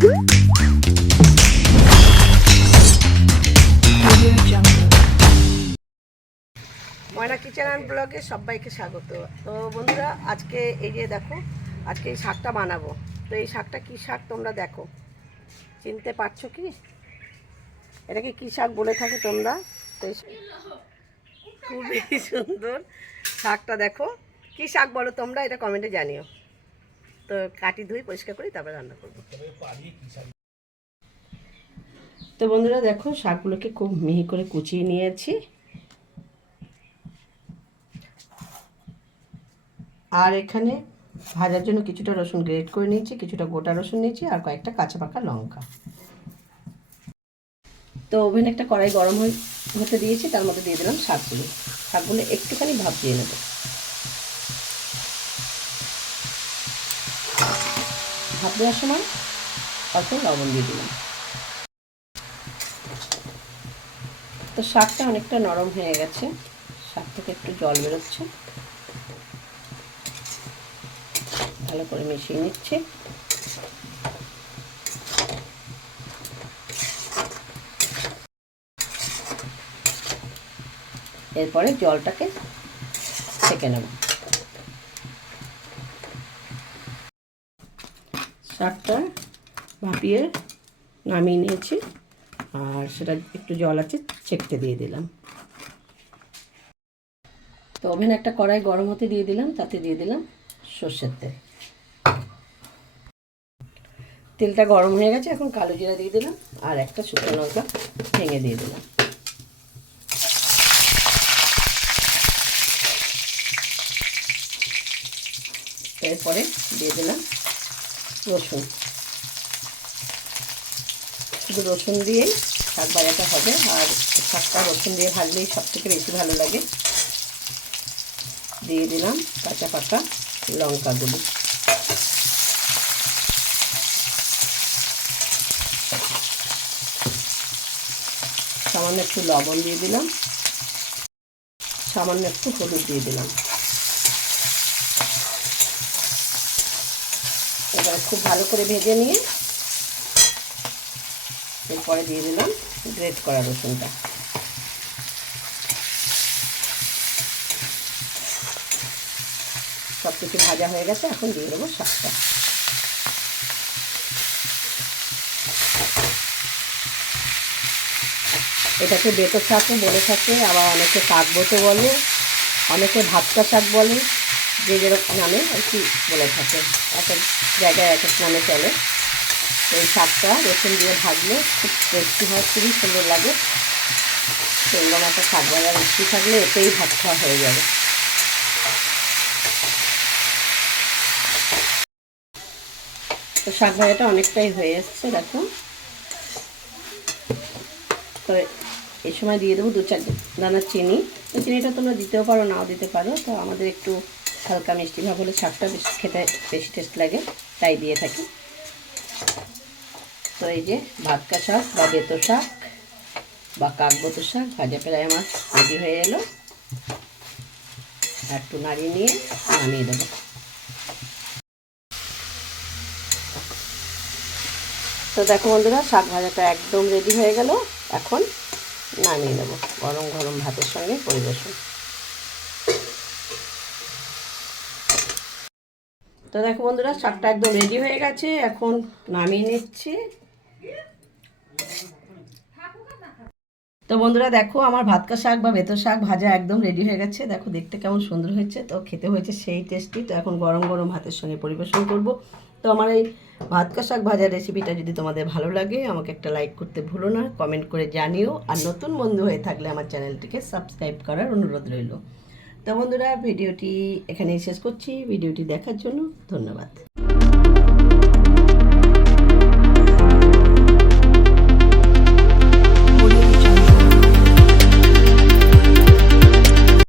Moyna kitchen and ব্লগে সবাইকে স্বাগত। তো বন্ধুরা, আজকে এই যে দেখো, আজকে এই শাকটা বানাবো। তো এই শাকটা কী শাক তোমরা দেখো? চিনতে পারছ কি? এটাকে কী শাক বলে থাকো তোমরা? তো এই খুবই সুন্দর শাকটা দেখো। কী শাক বলো তোমরা? এটা কমেন্টে জানিও। তো কাটি ধুই, পরিষ্কার করি, তারপরে রান্না করব। তো বন্ধুরা দেখো, শাকগুলোকে খুব মিহি করে কুচিয়ে নিয়েছি। আর এখানে ভাজার জন্য কিছুটা রসুন গ্রেট করে নিয়েছি, কিছুটা গোটা রসুন নিয়েছি, আর কয়েকটা কাঁচা পাকা লঙ্কা। তো ওভেন একটা কড়াই গরম হতে দিয়েছি, তার মধ্যে দিয়ে দিলাম শাকগুলো। শাকগুলো একটুখানি ভাপ দিয়ে নেব। ভাপ দেওয়ার সময় অল্প লবণ দিয়ে দিলাম। তো শাকটা অনেকটা নরম হয়ে গেছে। শাক থেকে একটু জল বেরোচ্ছে। ভালো করে মিশিয়ে নিচ্ছে। এরপরে জলটাকে ছেঁকে নেব। শাকটা ভাপিয়ে নামিয়ে নিয়েছি। আর সেটা একটু জল আছে, ছেঁকতে দিয়ে দিলাম। তো ওভেন একটা কড়াই গরম হতে দিয়ে দিলাম, তাতে দিয়ে দিলাম সর্ষের তেল। তেলটা গরম হয়ে গেছে, এখন কালো জিরা দিয়ে দিলাম, আর একটা শুকনো লঙ্কা ভেঙে দিয়ে দিলাম। এরপরে দিয়ে দিলাম রসুন। শুধু রসুন দিয়েই শাক ভাজাটা হবে, আর শাকটা রসুন দিয়ে ভাজলেই সব থেকে বেশি ভালো লাগে। দিয়ে দিলাম কাঁচা পাকা লঙ্কাগুলো সামান্য একটু লবণ দিয়ে দিলাম। সামান্য একটু হলুদ দিয়ে দিলাম। এবার খুব ভালো করে ভেজে নিয়ে এরপরে দিয়ে দিলাম গ্রেট করা রসুনটা। সব কিছু ভাজা হয়ে গেছে, এখন দিয়ে দেবো শাকটা। এটাকে বেতো শাকও বলে থাকে, আবার অনেকে কাকবোতো বলে, অনেকে ভাতটা শাক বলে। যে যেরকম নামে আর কি বলে থাকে। এক এক জায়গায় এক এক নামে চলে। এই শাকটা রসুন দিয়ে ভাজলে খুব টেস্টি হয়, খুবই সুন্দর লাগে। সেরকম একটা শাক ভাজা মিষ্টি থাকলে এতেই ভাত খাওয়া হয়ে যাবে। তো শাক ভাজাটা অনেকটাই হয়ে এসছে, দেখো। তো এই সময় দিয়ে দেবো দু চার দানা চিনি। তো চিনিটা তোমরা দিতেও পারো, নাও দিতে পারো। তো আমাদের একটু হালকা মিষ্টি ভাব হলে শাকটা বেশি খেতে বেশি টেস্ট লাগে, তাই দিয়ে থাকি। তো এই যে ভাতকা শাক বা বেতো শাক বা কাকবতো শাক, ভাজা প্রায় আমার রেডি হয়ে এলো। একটু নাড়িয়ে নিয়ে নামিয়ে দেবো। তো দেখো বন্ধুরা, শাক ভাজাটা একদম রেডি হয়ে গেল। এখন নামিয়ে নেব গরম গরম ভাতের সঙ্গে পরিবেশন। তো দেখো বন্ধুরা, শাকটা একদম রেডি হয়ে গেছে। এখন নামিয়ে নিচ্ছি। তো বন্ধুরা, দেখো আমার ভাতকা শাক বা বেতর শাক ভাজা একদম রেডি হয়ে গেছে। দেখো দেখতে কেমন সুন্দর হয়েছে। তো খেতে হয়েছে সেই টেস্টি তো এখন গরম গরম ভাতের সঙ্গে পরিবেশন করব। তো আমার এই ভাতকা শাক ভাজার রেসিপিটা যদি তোমাদের ভালো লাগে, আমাকে একটা লাইক করতে ভুলো না। কমেন্ট করে জানিও। আর নতুন বন্ধু হয়ে থাকলে আমার চ্যানেলটিকে সাবস্ক্রাইব করার অনুরোধ রইল। তো বন্ধুরা ভিডিওটি এখানেই শেষ করছি। ভিডিওটি দেখার জন্য ধন্যবাদ।